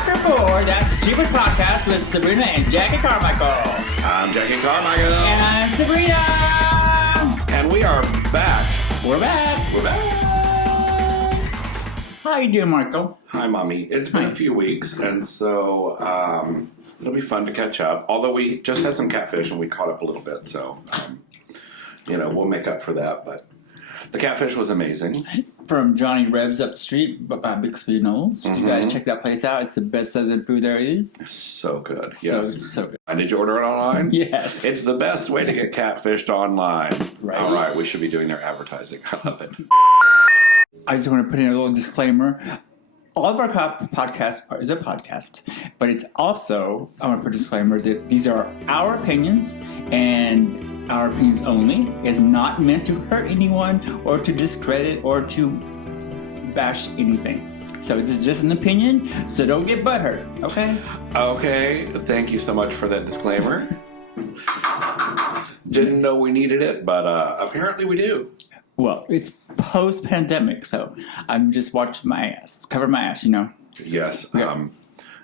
After Four, that's Stupid Podcast with Sabrina and Jacki Karmichael. I'm Jacki Karmichael. And I'm Sabrina. And we are back. We're back. We're back. How you doing, Marco? Hi, Mommy. It's been a few weeks, and so it'll be fun to catch up. Although we just had some catfish and we caught up a little bit, so we'll make up for that. But the catfish was amazing. From Johnny Rebs up the street by Bixby Knowles. You guys check that place out. It's the best southern food there is. So good. So good. And did you order it online? Yes. It's the best way to get catfished online. Right. All right, we should be doing their advertising. I love it. I just want to put in a little disclaimer. All of our podcasts is a podcast, but it's also, I want to put a disclaimer that these are our opinions and our opinions only. It's not meant to hurt anyone or to discredit or to bash anything. So this is just an opinion, so don't get butthurt, okay? Okay, thank you so much for that disclaimer. Didn't know we needed it, but apparently we do. Well, it's post-pandemic, so I'm just watching my ass, cover my ass, Yes. Yeah.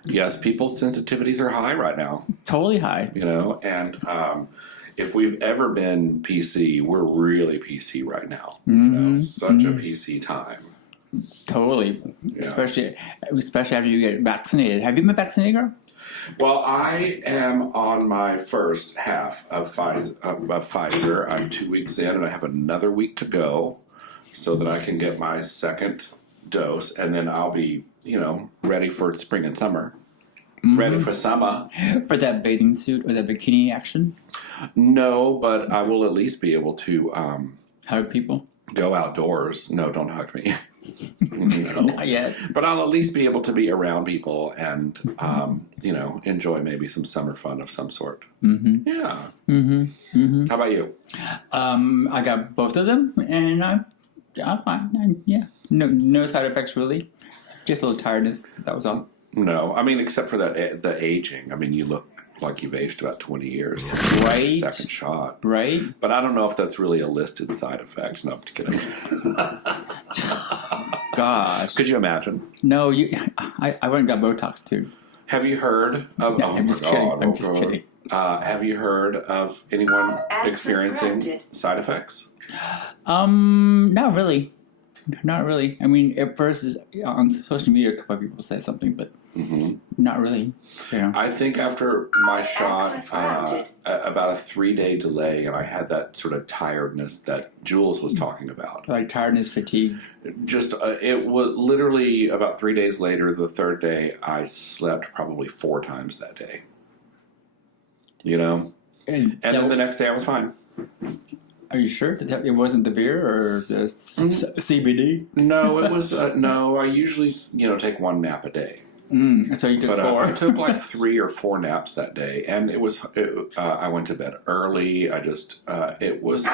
Yes, people's sensitivities are high right now. Totally high. And if we've ever been PC, we're really PC right now. Such a PC time. Totally. Yeah. Especially after you get vaccinated. Have you been vaccinated, girl? Well, I am on my first half of Pfizer. I'm 2 weeks in, and I have another week to go so that I can get my second dose, and then I'll be, ready for spring and summer. Ready for summer. For that bathing suit or that bikini action? No, but I will at least be able to Hug people? go outdoors. No, don't hug me. Not yet. But I'll at least be able to be around people and, enjoy maybe some summer fun of some sort. Mm-hmm. Yeah. Mm-hmm. Mm-hmm. How about you? I got both of them, and I'm fine. No side effects, really. Just a little tiredness. That was all. No, I mean, except for the aging. I mean, you look like you've aged about 20 years. Right. Second shot. Right. But I don't know if that's really a listed side effect. No, I'm just kidding. Gosh. Could you imagine? No, I went and got Botox, too. Have you heard of... No, I'm just kidding. I'm just kidding. Have you heard of anyone experiencing side effects? Not really. Not really. I mean, at first, on social media, a couple of people said something, but not really. I think after my shot, about a 3-day delay, and I had that sort of tiredness that Jules was talking about. Like tiredness, fatigue. Just, it was literally about 3 days later, the third day, I slept probably 4 times that day. And then the next day I was fine. Are you sure that it wasn't the beer or the CBD? No, it was, no, I usually, take 1 nap a day. So you took 4. I took like 3 or 4 naps that day, and I went to bed early. It was,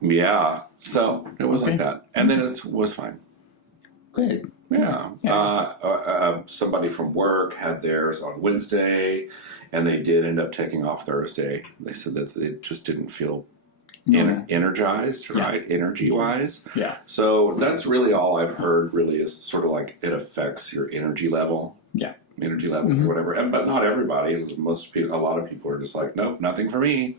yeah. So it was like that, and then it was fine. Good. Yeah. Somebody from work had theirs on Wednesday, and they did end up taking off Thursday. They said that they just didn't feel energized, right? Energy-wise. Yeah. So that's really all I've heard, really, is sort of like it affects your energy level. Yeah. Energy level or whatever. But not everybody. A lot of people are just like, nope, nothing for me.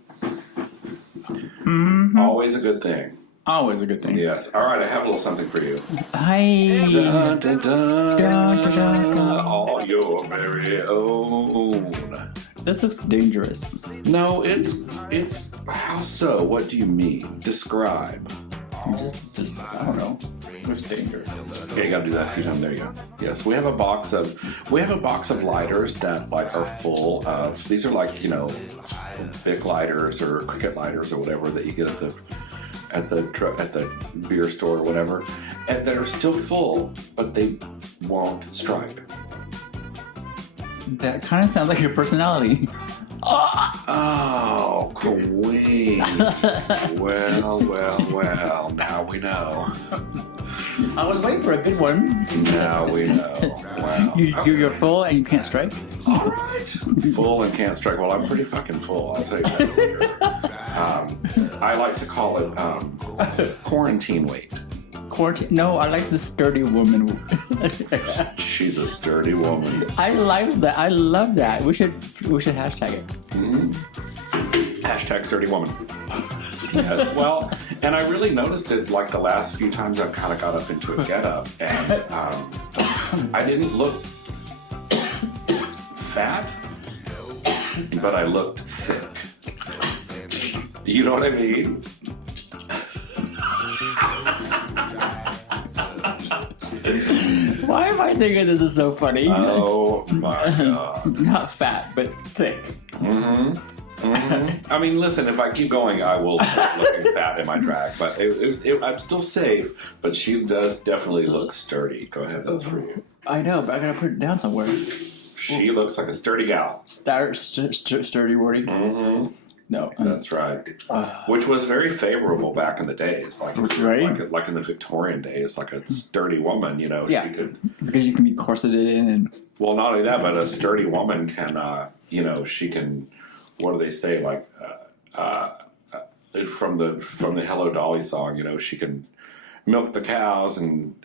Mm-hmm. Always a good thing. Always a good thing. Yes. All right, I have a little something for you. Hi. Dun, dun, dun. Dun, dun, dun. All your very own. This looks dangerous. No, it's how so? What do you mean? Describe. Just I don't know. It's dangerous. Okay, you gotta do that a few times. There you go. Yes, we have a box of lighters that are full of. These are Bic lighters or Cricket lighters or whatever that you get at the beer store or whatever, and that are still full, but they won't strike. That kind of sounds like your personality. Oh, queen. Well, now we know. I was waiting for a good one. Now we know. Wow. You're full and you can't strike? All right. Full and can't strike. Well, I'm pretty fucking full, I'll tell you that. I like to call it quarantine weight. quarantine. No, I like the sturdy woman. She's a sturdy woman. I like that. I love that. We should hashtag it. Hashtag sturdy woman. Yes, well, and I really noticed it like the last few times I've kind of got up into a get-up, and I didn't look fat, but I looked thick. You know what I mean? Why am I thinking this is so funny? Oh my God. Not fat, but thick. I mean, listen, if I keep going, I will start looking fat in my track, but I'm still safe, but she does definitely look sturdy. Go ahead, that's for you. I know, but I gotta put it down somewhere. She looks like a sturdy gal. Sturdy wording? No. That's right. Which was very favorable back in the days. Like in the Victorian days, like a sturdy woman, you know, yeah. she could... Because you can be corseted in and... Well, not only that, but a sturdy woman can, you know, she can... What do they say? Like, from the Hello Dolly song, you know, she can milk the cows and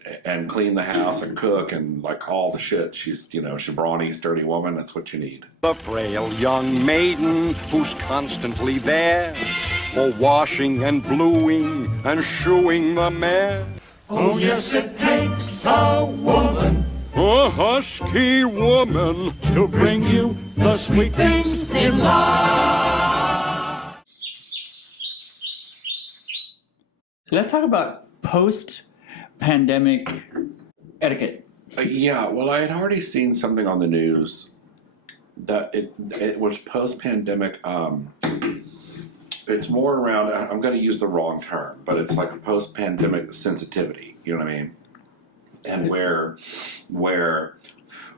clean the house and cook and like all the shit. She's, you know, she's a brawny, sturdy woman. That's what you need. The frail young maiden who's constantly there for washing and bluing and shoeing the mare. Oh, yes, it takes a woman, A husky woman to bring you the sweet things in life. Let's talk about post-pandemic etiquette. Yeah, well, I had already seen something on the news that it was post-pandemic. It's more around, I'm going to use the wrong term, but it's like a post-pandemic sensitivity. You know what I mean? And where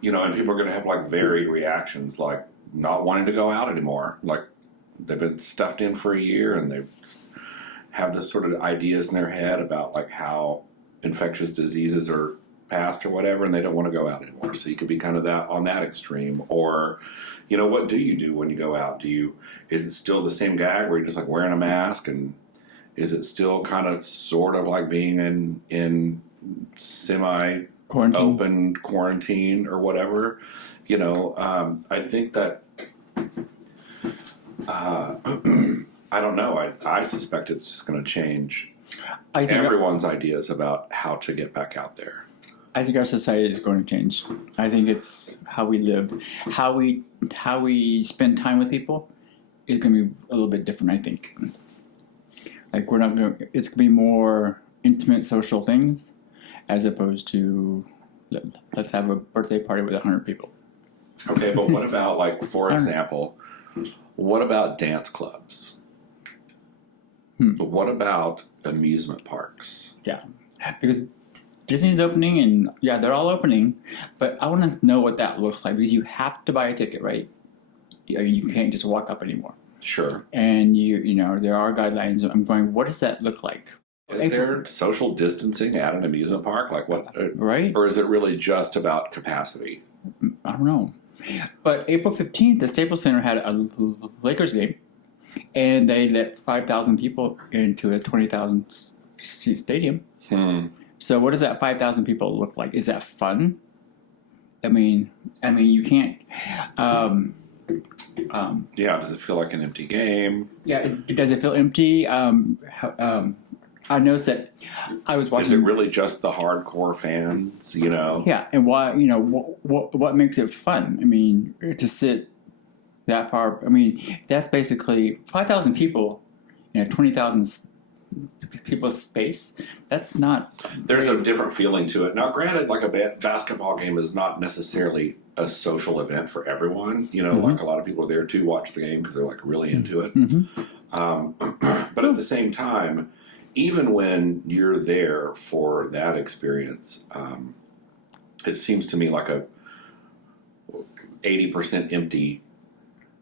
you know, and people are going to have like varied reactions, like not wanting to go out anymore. Like they've been stuffed in for a year and they have this sort of ideas in their head about like how infectious diseases are passed or whatever, and they don't want to go out anymore. So you could be kind of that on that extreme. Or, you know, what do you do when you go out? Is it still the same gag where you're just like wearing a mask, and is it still kind of sort of like being in semi open quarantine or whatever? You know, I think that I don't know. I suspect it's just going to change everyone's ideas about how to get back out there. I think our society is going to change. I think it's how we live, how we spend time with people is going to be a little bit different. I think, like it's going to be more intimate social things, as opposed to let's have a birthday party with 100 people. Okay, but what about, like, for example, what about dance clubs? What about amusement parks? Yeah, because Disney's opening, and yeah, they're all opening, but I want to know what that looks like, because you have to buy a ticket, right? You can't just walk up anymore. Sure. And you know, there are guidelines. I'm going, what does that look like? Is there social distancing at an amusement park? Like what? Right. Or is it really just about capacity? I don't know. But April 15th, the Staples Center had a Lakers game, and they let 5,000 people into a 20,000 seat stadium. So what does that 5,000 people look like? Is that fun? I mean, you can't. Yeah. Does it feel like an empty game? Yeah. Does it feel empty? I noticed that I was watching. Is it really just the hardcore fans? You know. Yeah, and why? You know, what makes it fun? I mean, to sit that far. I mean, that's basically 5,000 people in a 20,000 people space. That's not. There's a different feeling to it. Now, granted, like a basketball game is not necessarily a social event for everyone. You know, like a lot of people are there to watch the game because they're like really into it. But at the same time, even when you're there for that experience, it seems to me like a 80% empty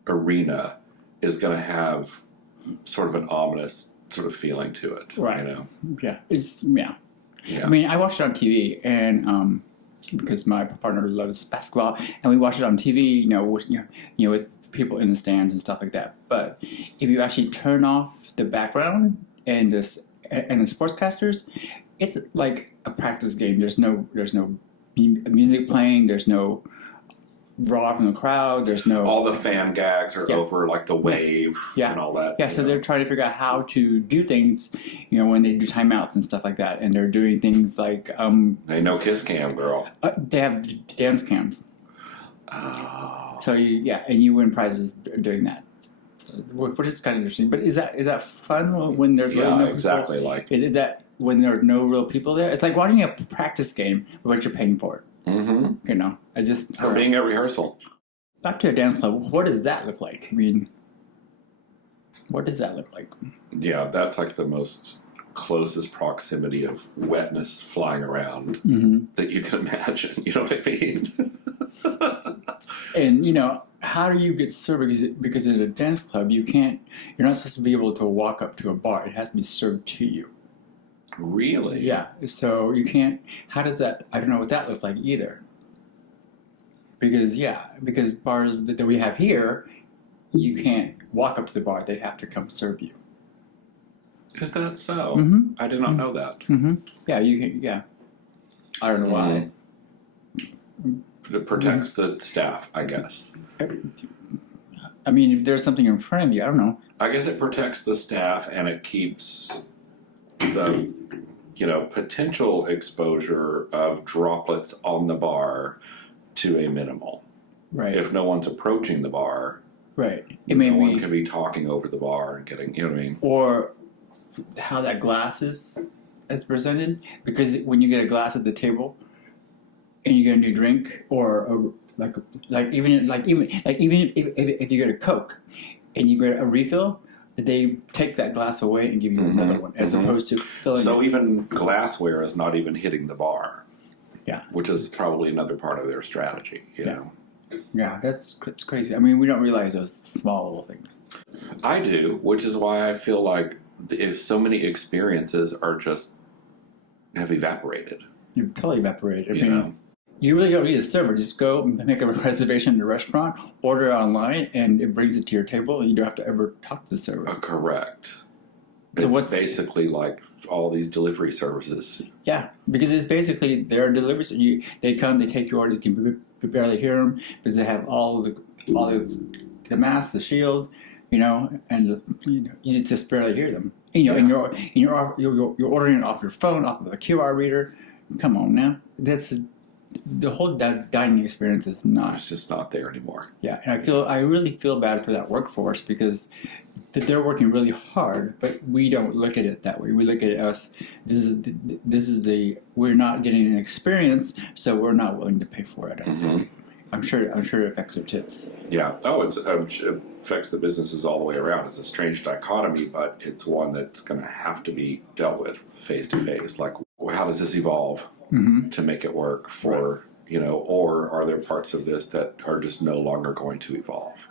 arena is going to have sort of an ominous sort of feeling to it, right? You know? Yeah. I mean, I watched it on TV, and because my partner loves basketball, and we watched it on TV, you know, with people in the stands and stuff like that. But if you actually turn off the background and the sportscasters, it's like a practice game. There's no music playing. There's no raw from the crowd. There's no All the fan gags are over, like the wave and all that. Yeah, so they're trying to figure out how to do things, when they do timeouts and stuff like that. And they're doing things like They no kiss cam, girl. they have dance cams. Oh. So you win prizes doing that, which is kind of interesting. But is that fun when there's really no exactly people? like Is that when there are no real people there? It's like watching a practice game, but you're paying for it. mm-hmm. I just for being at rehearsal. Back to a dance club. What does that look like? I mean, what does that look like? Yeah, that's like the most closest proximity of wetness flying around that you can imagine. You know what I mean? And how do you get served? Because in a dance club, you're not supposed to be able to walk up to a bar. It has to be served to you. Really? Yeah. So you can't. How does that? I don't know what that looks like either. Because bars that we have here, you can't walk up to the bar. They have to come serve you. Is that so? I did not know that. Yeah, you can. Yeah. I don't know why. It protects the staff, I guess. I mean, if there's something in front of you, I don't know. I guess it protects the staff and it keeps the potential exposure of droplets on the bar to a minimal. Right. If no one's approaching the bar, right. No one can be talking over the bar and getting, you know what I mean? Or how that glass is presented, because when you get a glass at the table and you get a new drink, or even if you get a Coke and you get a refill, they take that glass away and give you another one, as opposed to filling. So even glassware is not even hitting the bar. Yeah, which is probably another part of their strategy. You know. Yeah, that's crazy. I mean, we don't realize those small little things. I do, which is why I feel like so many experiences have evaporated. You've totally evaporated. You really don't need a server. Just go make a reservation in a restaurant, order it online, and it brings it to your table, and you don't have to ever talk to the server. Correct. So it's basically like all these delivery services. Yeah, because it's basically their deliveries. They come, they take your order. You can barely hear them because they have all the mask, the shield, and you just barely hear them. And you're ordering it off your phone, off of a QR reader. Come on now, the whole dining experience is not. It's just not there anymore. Yeah, and I really feel bad for that workforce because they're working really hard, but we don't look at it that way. We look at us. We're not getting an experience, so we're not willing to pay for it. I think. I'm sure it affects their tips. Yeah. Oh, it affects the businesses all the way around. It's a strange dichotomy, but it's one that's going to have to be dealt with face to face. Like, how does this evolve to make it work for or are there parts of this that are just no longer going to evolve?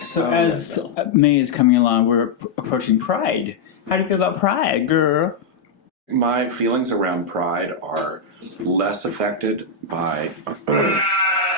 So as May is coming along, we're approaching Pride. How do you feel about Pride, girl? My feelings around Pride are less affected by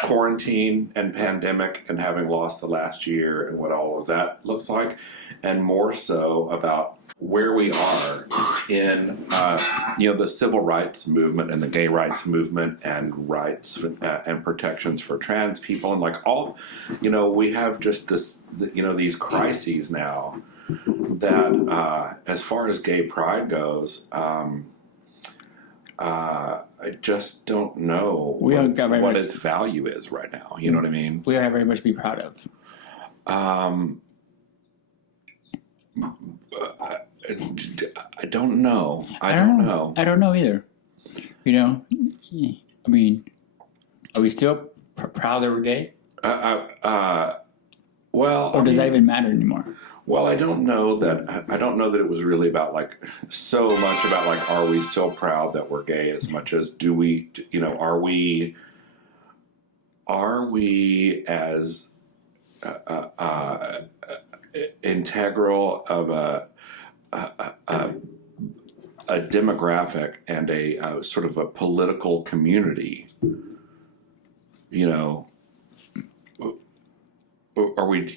quarantine and pandemic and having lost the last year and what all of that looks like, and more so about where we are in the civil rights movement and the gay rights movement and rights and protections for trans people, and like all we have just this these crises now that as far as gay pride goes, I just don't know what its value is right now. You know what I mean? We don't have very much to be proud of. I don't know. I don't know. I don't know either. I mean, are we still proud that we're gay? Well, or does that even matter anymore? Well, I don't know that it was really about so much about are we still proud that we're gay as much as do we, are we as integral of a demographic and a sort of a political community, are we,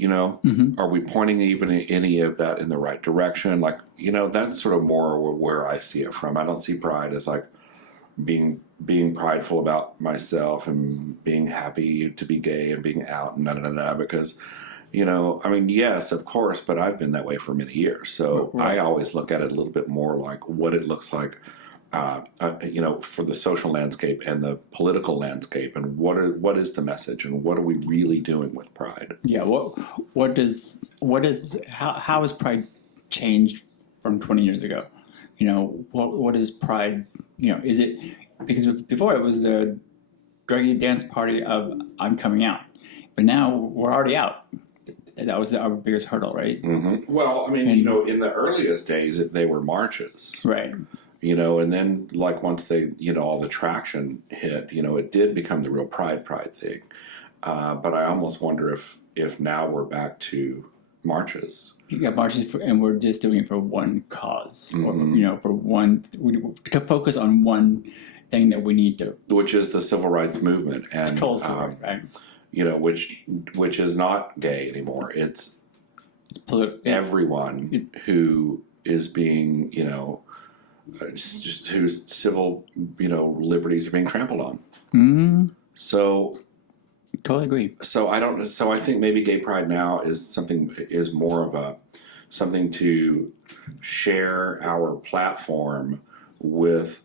are we pointing even any of that in the right direction? Like, that's sort of more where I see it from. I don't see pride as like being prideful about myself and being happy to be gay and being out and because, yes, of course, but I've been that way for many years. So I always look at it a little bit more like what it looks like, for the social landscape and the political landscape, and what is the message, and what are we really doing with pride? Yeah. How has pride changed from 20 years ago? What is pride? Is it because before it was a druggy dance party of I'm coming out, but now we're already out. That was our biggest hurdle, right? Mm-hmm. Well, in the earliest days, they were marches, right? And then like once they, all the traction hit, it did become the real pride thing. But I almost wonder if now we're back to marches. Yeah, marches, and we're just doing it for one cause, Mm-hmm. to focus on one thing that we need to, which is the civil rights movement, and right? which is not gay anymore. It's everyone who is being, whose civil, liberties are being trampled on. Mm-hmm. So, totally agree. So I think maybe gay pride now is more of something to share our platform with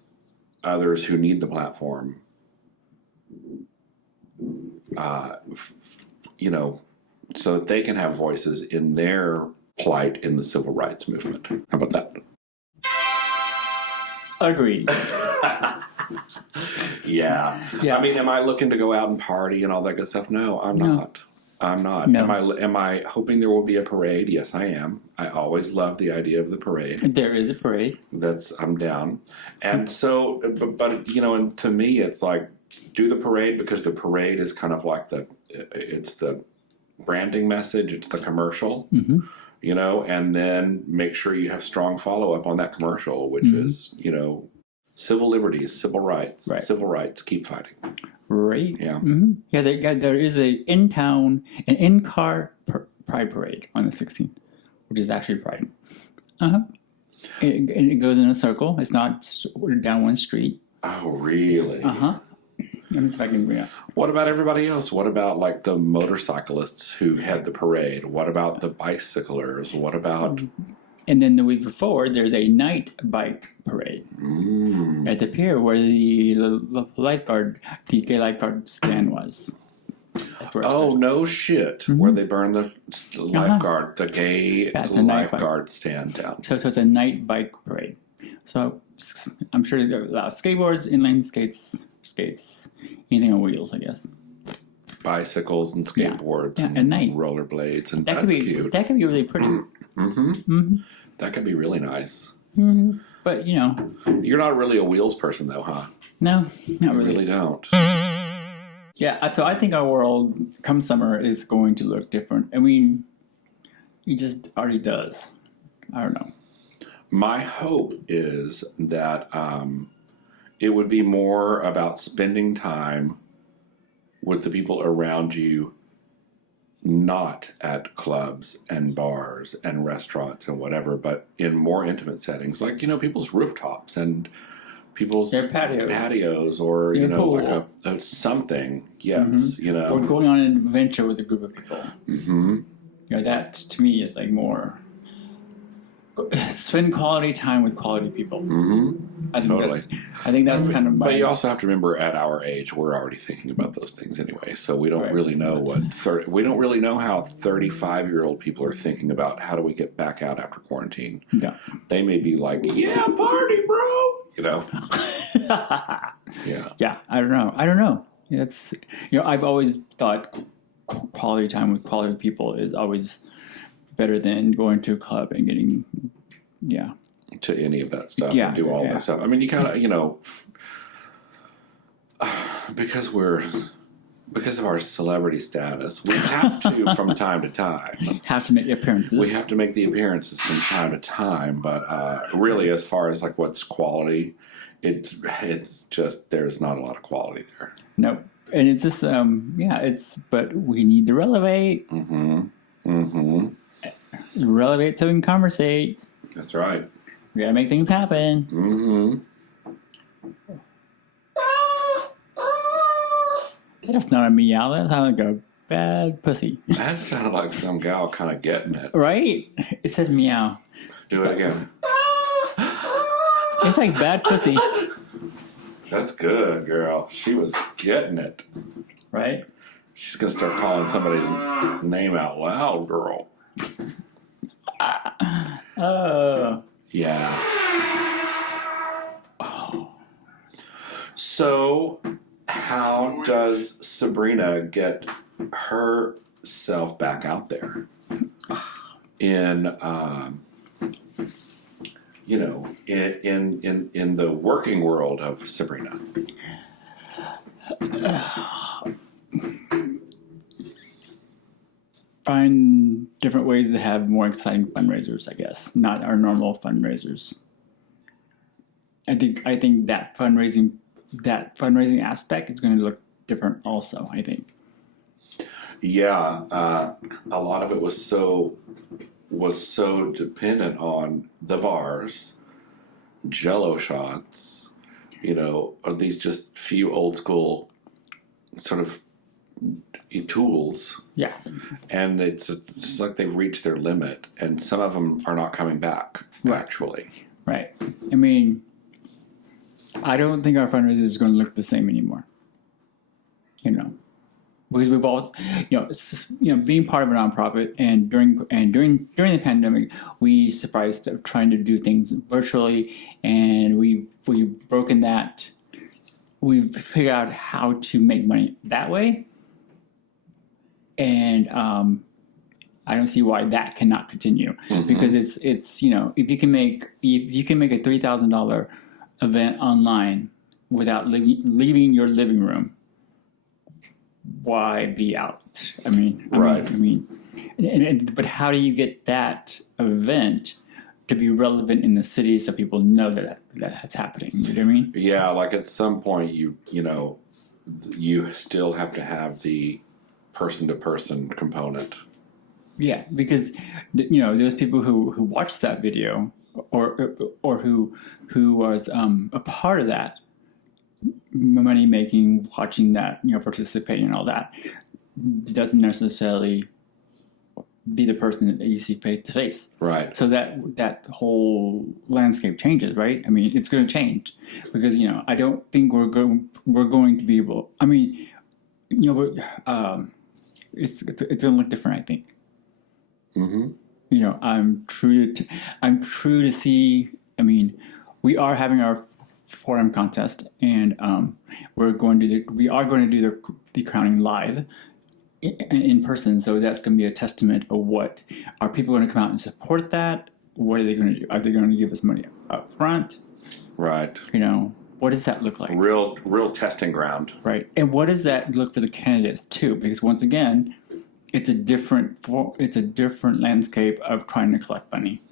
others who need the platform. So that they can have voices in their plight in the civil rights movement. How about that? Agreed. Yeah. Am I looking to go out and party and all that good stuff? No, I'm not. I'm not. No. Am I hoping there will be a parade? Yes, I am. I always love the idea of the parade. There is a parade. I'm down. And so, but and to me, it's like, do the parade because the parade is kind of like it's the branding message, it's the commercial, and then make sure you have strong follow-up on that commercial, which is, civil liberties, civil rights, keep fighting. Right. Yeah. Mm-hmm. Yeah, there is an in-car pride parade on the 16th, which is actually pride. It goes in a circle. It's not down one street. Oh, really? Let me see if I can bring it up. What about everybody else? What about like the motorcyclists who had the parade? What about the bicyclers? What about... And then the week before, there's a night bike parade at the pier where the gay lifeguard stand was. Oh, no shit. Where they burn the lifeguard, the gay lifeguard stand down. So it's a night bike parade. So I'm sure there are a lot of skateboards, inline skates, anything on wheels, I guess. Bicycles and skateboards and at night. rollerblades, and That that's cute. That could be really pretty. That could be really nice. But, You're not really a wheels person, though, huh? No, not You really. really don't. Yeah, so I think our world, come summer, is going to look different. It just already does. I don't know. My hope is that it would be more about spending time with the people around you, not at clubs and bars and restaurants and whatever, but in more intimate settings, like, people's rooftops and people's Their patios. or, pool. like a something. Yes, Or going on an adventure with a group of people. That to me is like more spend quality time with quality people. I think that's kind of my... But you also have to remember, at our age, we're already thinking about those things anyway. So we don't really know we don't really know how 35-year-old people are thinking about how do we get back out after quarantine. Yeah. They may be like, yeah, party, bro. Yeah. Yeah. I don't know. It's I've always thought quality time with quality people is always better than going to a club and getting to any of that stuff Yeah, and do all yeah. that stuff. You kind of, because of our celebrity status, we have to, from time to time. Have to make appearances. We have to make the appearances from time to time, but really, as far as like what's quality, it's just there's not a lot of quality there. Nope. And it's just but we need to relevate. Relevate so we can conversate. That's right. We gotta make things happen. That's not a meow. That sounds like a bad pussy. That sounded like some gal kind of getting it. Right? It said meow. Do it again. It's like bad pussy. That's good, girl. She was getting it. Right? She's going to start calling somebody's name out loud, girl. Oh. Yeah. So, how does Sabrina get herself back out there in, in the working world of Sabrina? Find different ways to have more exciting fundraisers, I guess, not our normal fundraisers. I think that fundraising aspect is going to look different also, I think. Yeah, a lot of it was so dependent on the bars, Jello shots, or these just few old school sort of tools. Yeah. And it's like they've reached their limit, and some of them are not coming back, actually. Right. I mean, I don't think our fundraiser is going to look the same anymore. Because we've all, being part of a nonprofit, and during the pandemic, we surprised of trying to do things virtually, and we've broken that. We've figured out how to make money that way, and I don't see why that cannot continue, because it's if you can make a $3,000 event online without leaving your living room, why be out? But how do you get that event to be relevant in the city so people know that's happening? You know what I mean? Yeah, like at some point you still have to have the person-to-person component. Yeah, because those people who watched that video or who was a part of that money making, watching that, participating and all that, doesn't necessarily be the person that you see face to face. Right. So that whole landscape changes, right? I mean, it's going to change because I don't think we're going to be able. I mean, it's going to look different, I think. I'm true to see. I mean, we are having our forum contest, and we are going to do the crowning live in person. So that's going to be a testament of what are people going to come out and support that. What are they going to do? Are they going to give us money up front? Right. What does that look like? Real testing ground. Right. And what does that look for the candidates too? Because once again, it's a different landscape of trying to collect money.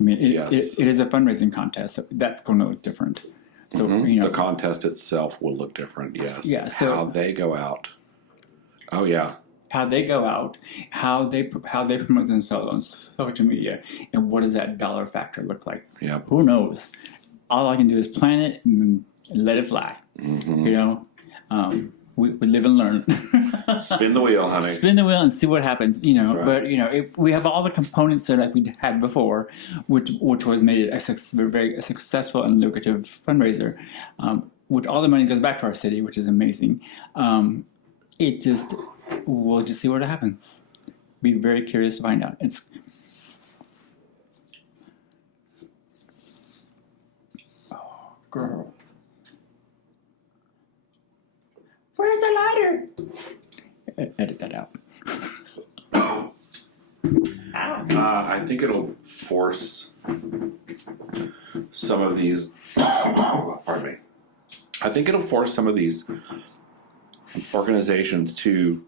I mean, it is a fundraising contest, so that's going to look different. So the contest itself will look different. Yes. Yeah. So how they go out. Oh yeah. How they go out, how they promote themselves on social media, and what does that dollar factor look like? Yeah. Who knows? All I can do is plan it and let it fly. We live and learn. Spin the wheel, honey. Spin the wheel and see what happens. Right. But if we have all the components there like we had before, which was made it a very successful and lucrative fundraiser, which all the money goes back to our city, which is amazing. We'll just see what happens. Be very curious to find out. Girl. Where's the lighter? Edit that out. I think it'll force some of these. Pardon me. I think it'll force some of these organizations to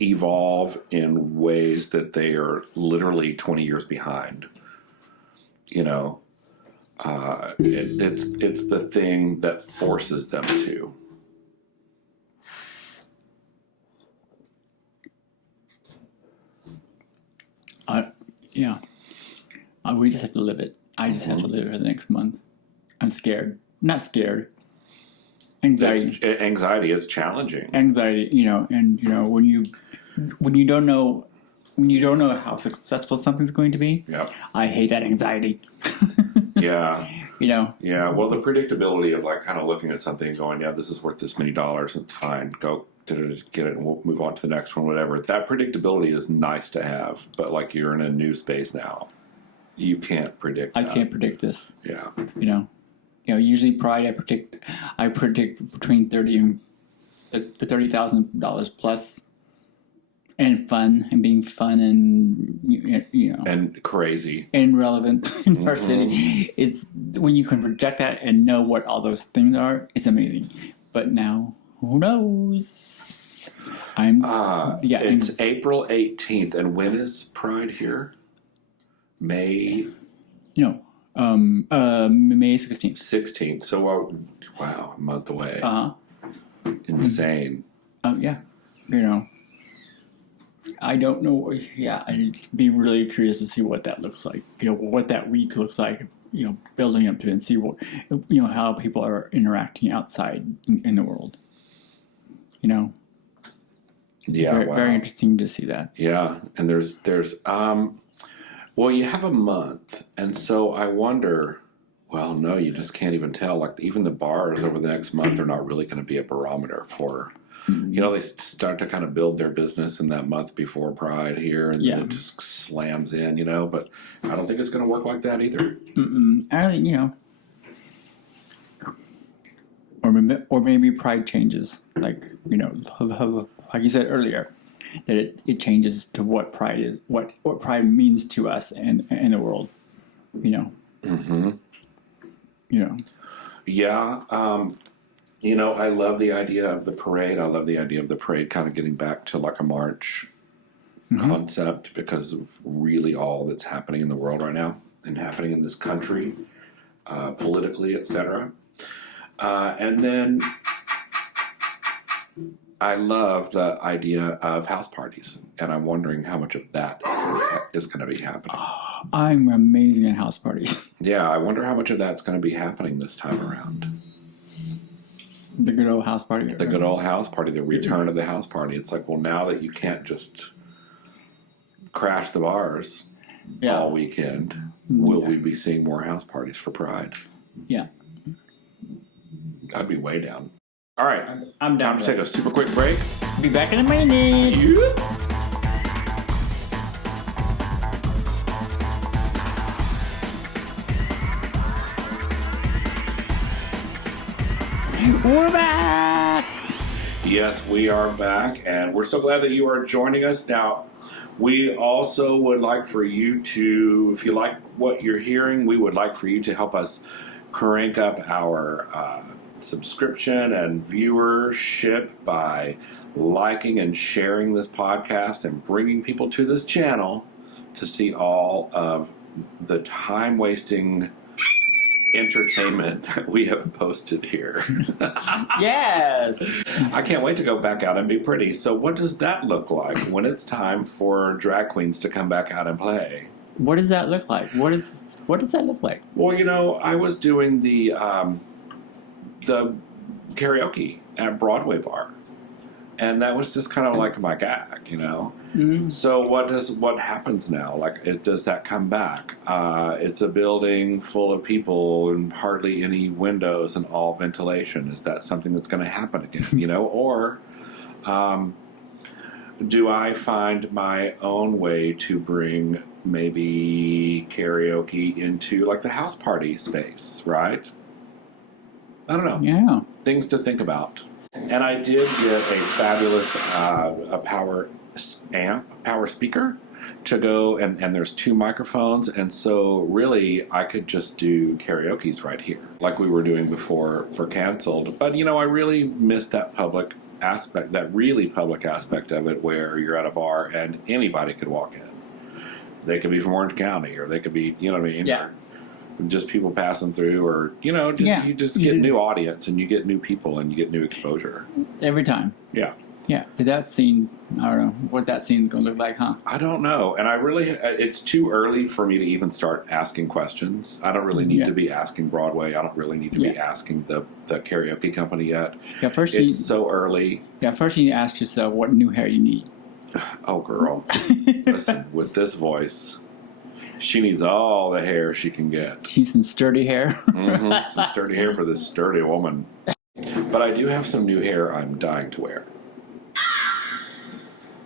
evolve in ways that they are literally 20 years behind. It's the thing that forces them to. Yeah. We just have to live it. I just have to live it for the next month. I'm scared. Not scared. Anxiety. Anxiety is challenging. Anxiety, and when you don't know how successful something's going to be. Yep. I hate that anxiety. Yeah. Yeah. Well, the predictability of like kind of looking at something and going, yeah, this is worth this many dollars. It's fine. Go get it, and we'll move on to the next one. Whatever. That predictability is nice to have, but like you're in a new space now, you can't predict. I can't predict this. Yeah. Usually Pride, I predict between $30,000 plus, and fun, and being fun, and and crazy and relevant in our city is when you can project that and know what all those things are. It's amazing. But now, who knows? It's April 18th, and when is Pride here? May. May 16th. 16th. So, wow, a month away. Insane. Yeah. I don't know. Yeah, I'd be really curious to see what that looks like. What that week looks like. Building up to it and see what, how people are interacting outside in the world. Yeah. Very interesting to see that. Yeah, and there's well, you have a month, and so I wonder. Well, no, you just can't even tell. Like even the bars over the next month are not really going to be a barometer for. They start to kind of build their business in that month before Pride here, and then it just slams in. But I don't think it's going to work like that either. I think or maybe Pride changes, like like you said earlier. That it changes to what Pride is, what Pride means to us and the world, Yeah, I love the idea of the parade. I love the idea of the parade kind of getting back to like a march concept because of really all that's happening in the world right now and happening in this country, politically, etc. And then I love the idea of house parties, and I'm wondering how much of that is going to be happening. Oh, I'm amazing at house parties. Yeah, I wonder how much of that's going to be happening this time around. The good old house party. The good old house party, the return of the house party. It's like, well, now that you can't just crash the bars all weekend, will we be seeing more house parties for Pride? Yeah. I'd be way down. All right, I'm down. Time to take a super quick break. Be back in a minute. We're back. Yes, we are back, and we're so glad that you are joining us. Now, we also would like for you to, if you like what you're hearing, we would like for you to help us crank up our subscription and viewership by liking and sharing this podcast and bringing people to this channel to see all of the time-wasting entertainment that we have posted here. Yes. I can't wait to go back out and be pretty. So what does that look like when it's time for drag queens to come back out and play? What does that look like? What does that look like? Well, I was doing the karaoke at Broadway Bar, and that was just kind of like my gag, Mm-hmm. So what happens now? Like, does that come back? It's a building full of people and hardly any windows and all ventilation. Is that something that's going to happen again? Or do I find my own way to bring maybe karaoke into like the house party space, right? I don't know. Yeah. Things to think about. And I did get a fabulous power speaker to go, and there's 2 microphones, and so really I could just do karaoke's right here, like we were doing before for Canceled. But I really missed that really public aspect of it, where you're at a bar and anybody could walk in. They could be from Orange County, or they could be, you know what I mean? Yeah. Just people passing through, or you just get new audience, and you get new people, and you get new exposure every time. Yeah. Yeah, that scene's, I don't know what that scene's going to look like, huh? I don't know. And I really, it's too early for me to even start asking questions. I don't really need to be asking Broadway. I don't really need to be asking the karaoke company yet. Yeah, first it's so early. Yeah, first you need to ask yourself what new hair you need. Oh, girl. Listen, with this voice, she needs all the hair she can get. She needs some sturdy hair. Some sturdy hair for this sturdy woman. But I do have some new hair I'm dying to wear.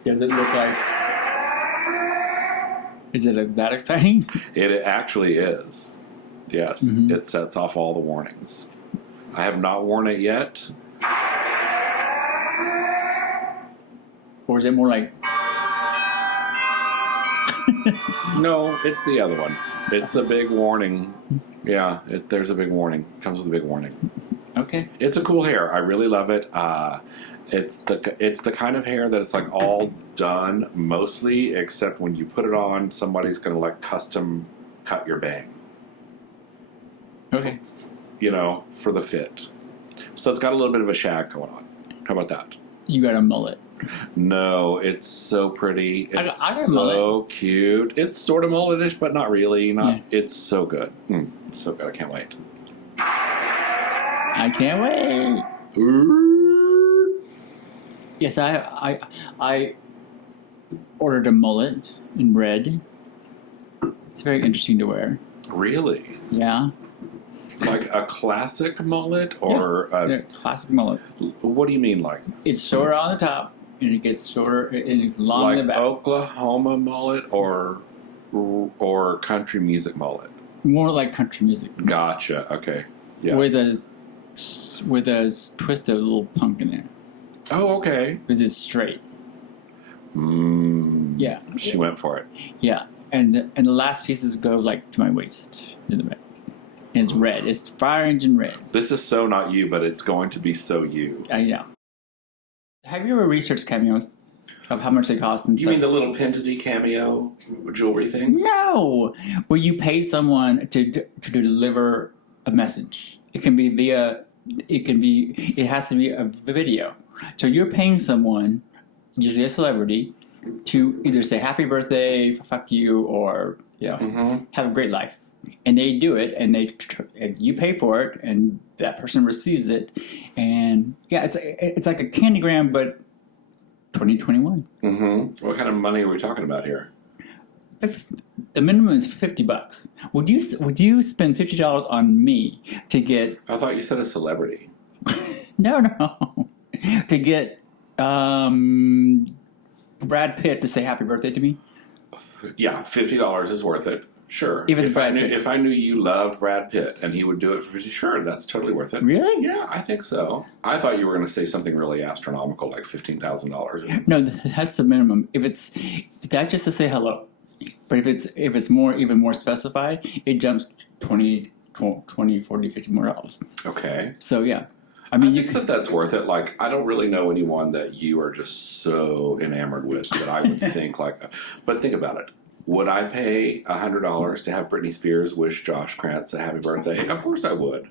Does it look like... Is it that exciting? It actually is. Yes. It sets off all the warnings. I have not worn it yet. Or is it more like... No, it's the other one. It's a big warning. Yeah, there's a big warning. It comes with a big warning. Okay. It's a cool hair. I really love it. It's the kind of hair that it's like all done mostly, except when you put it on, somebody's gonna like custom cut your bang. Okay. You know, for the fit. So it's got a little bit of a shag going on. How about that? You got a mullet. No, it's so pretty. It's I got a so mullet. cute. It's sort of mulletish, but not really. It's so good. It's so good. I can't wait. I can't wait. Yes, I ordered a mullet in red. It's very interesting to wear. Really? Yeah. Like a classic mullet or a classic mullet. What do you mean, like? It's shorter on the top and it gets shorter and it's long Like in the back. Oklahoma mullet or country music mullet? More like country music. Gotcha. Okay. Yeah. With a twist of a little punk in there. Oh, okay. Because it's straight. Yeah. She went for it. Yeah. And the last pieces go like to my waist in the back. And it's red. It's fire engine red. This is so not you, but it's going to be so you. Yeah. Have you ever researched Cameos of how much they cost and You stuff? mean the little Pentity cameo jewelry things? No, where you pay someone to deliver a message. It can be via. It has to be a video. So you're paying someone, usually a celebrity, to either say happy birthday, fuck you, or have a great life. And they do it, and you pay for it, and that person receives it, and it's like a candygram, but 2021. What kind of money are we talking about here? The minimum is $50. Would you spend $50 on me to get? I thought you said a celebrity. No, to get Brad Pitt to say happy birthday to me. Yeah, $50 is worth it. Sure. If I knew you loved Brad Pitt and he would do it for 50, sure, that's totally worth it. Really? Yeah, I think so. I thought you were going to say something really astronomical, like $15,000. No, that's the minimum. If that's just to say hello, but if it's even more specified, it jumps 20, 40, 50 more dollars. Okay. So yeah, I mean, I think that's worth it. Like, I don't really know anyone that you are just so enamored with that I would think like. But think about it. Would I pay $100 to have Britney Spears wish Josh Krantz a happy birthday? Of course I would.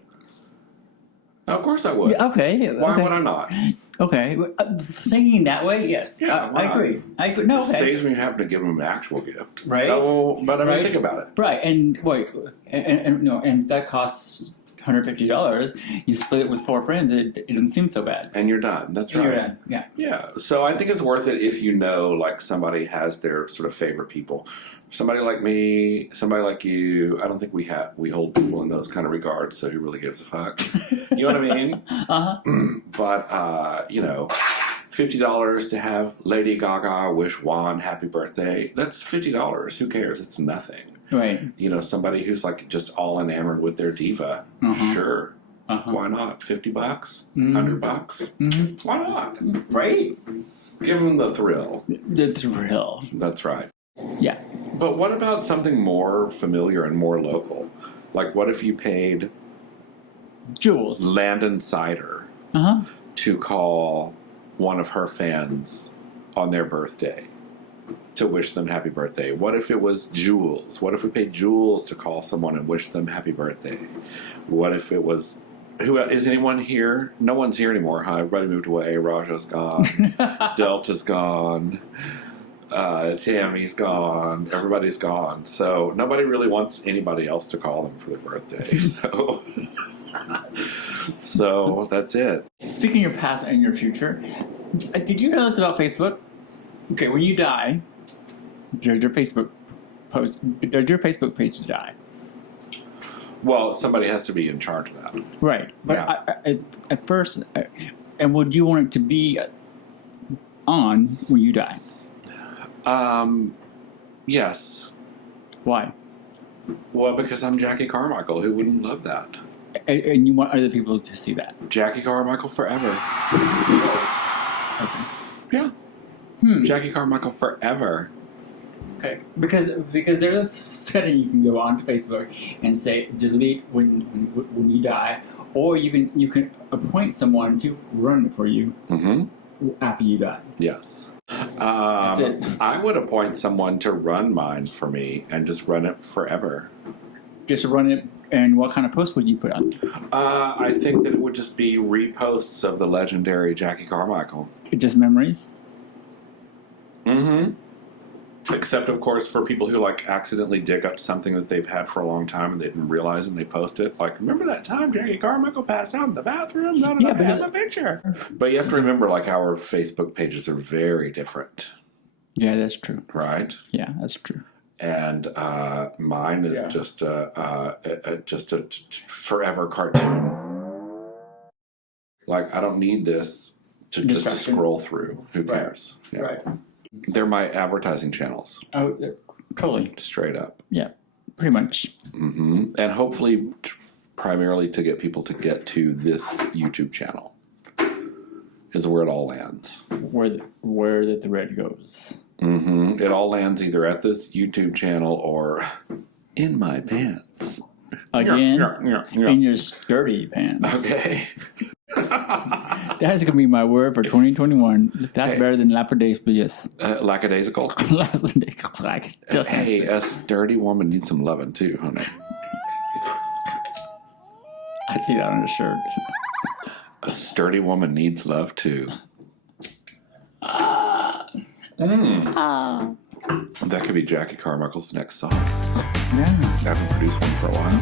Of course I would. Okay. Why would I not? Okay. Thinking that way, yes. Yeah, I agree. I agree. No, It okay. saves me having to give him an actual gift. Right. No, but I mean, Right. think about it. Right, and wait, and that costs $150. You split it with 4 friends, it doesn't seem so bad. And you're done. That's right. You're done. Yeah. Yeah. So I think it's worth it if you know, like, somebody has their sort of favorite people. Somebody like me, somebody like you. I don't think we hold people in those kind of regards. So who really gives a fuck? You know what I mean? But $50 to have Lady Gaga wish Juan happy birthday. That's $50. Who cares? It's nothing. Right. You know, somebody who's like just all enamored with their diva. Sure. Why not? $50? $100? Why not? Right. Give them the thrill. The thrill. That's right. Yeah. But what about something more familiar and more local? Like, what if you paid Jules. Landon Sider to call one of her fans on their birthday to wish them happy birthday? What if it was Jules? What if we paid Jules to call someone and wish them happy birthday? What if it was Who is anyone here? No one's here anymore, huh? Everybody moved away. Raja's gone. Delta's gone. Tammy's gone. Everybody's gone. So nobody really wants anybody else to call them for their birthday. So that's it. Speaking of your past and your future, did you know this about Facebook? Okay, when you die, does your Facebook page die? Well, somebody has to be in charge of that. Right. But Yeah. at first, and would you want it to be on when you die? Yes. Why? Well, because I'm Jacki Karmichael. Who wouldn't love that? And you want other people to see that? Jacki Karmichael forever. Okay. Yeah. Jacki Karmichael forever. Okay. Because there's a setting you can go onto Facebook and say delete when you die, or you can appoint someone to run it for you after you die. Yes. That's it. I would appoint someone to run mine for me and just run it forever. Just run it, and what kind of post would you put on? I think that it would just be reposts of the legendary Jacki Karmichael. Just memories? Mm-hmm. Except, of course, for people who like accidentally dig up something that they've had for a long time and they didn't realize and they post it. Like, remember that time Jacki Karmichael passed out in the bathroom? Yeah, I have a picture. But you have to remember, like, our Facebook pages are very different. Yeah, that's true. Right? Yeah, that's true. And mine is just a forever cartoon. Like, I don't need this to just to scroll through. Who cares? Yeah. Right. They're my advertising channels. Oh, totally. Straight up. Yeah, pretty much. Mm-hmm. And hopefully, primarily to get people to get to this YouTube channel is where it all lands. Where the thread goes. Mm-hmm. It all lands either at this YouTube channel or in my pants. Again, Yeah. in your sturdy pants. Okay. That's going to be my word for 2021. That's better than lackadaisical. Lackadaisical. Hey, a sturdy woman needs some loving too, honey. I see that on the shirt. A sturdy woman needs love too. That could be Jacki Karmichael's next song. Yeah. I haven't produced one for a while.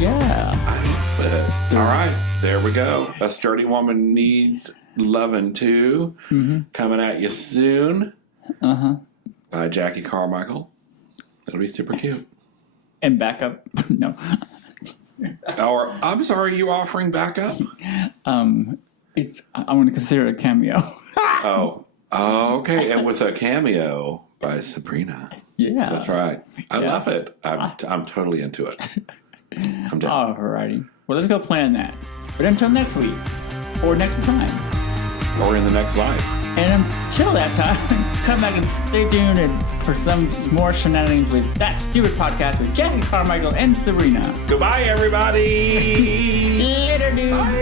Yeah. I love it. All right, there we go. A sturdy woman needs loving too. Coming at you soon. By Jacki Karmichael. That'll be super cute. And backup. No. Or I'm sorry, you offering backup? I'm going to consider it a cameo. Oh, okay. And with a cameo by Sabrina. Yeah. That's right. I love it. I'm totally into it. I'm down. Alrighty. Well, let's go plan that. But until next week, or next time, Or in the next life. and until that time, come back and stay tuned for some more shenanigans with That Stupid Podcast with Jacki Karmichael and Sabrina. Goodbye, everybody. Later, dude. Bye.